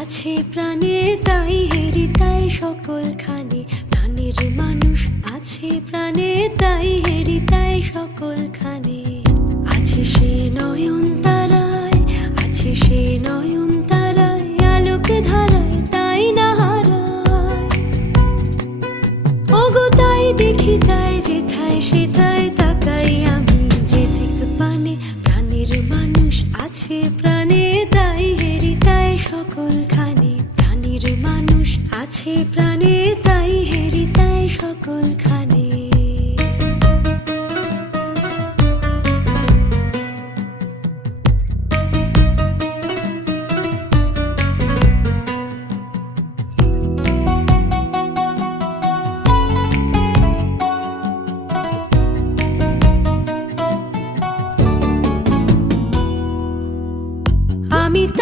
আছে প্রাণে তাই হেরি তাই সকলখানে, প্রাণের মানুষ আছে প্রাণে তাই হেরি তাই সকলখানে। আছে সে নয়ন তারায়, আছে সে নয়ন তারায়, আলোক ধারায় তাই না হারায়। ওগো তাই দেখি তাই যেথায় সেথায় তাকাই আমি, যেদিক পানে প্রাণের মানুষ আছে প্রাণে তাই হেরি তাই সকলখানে, প্রাণের মানুষ আছে প্রাণে।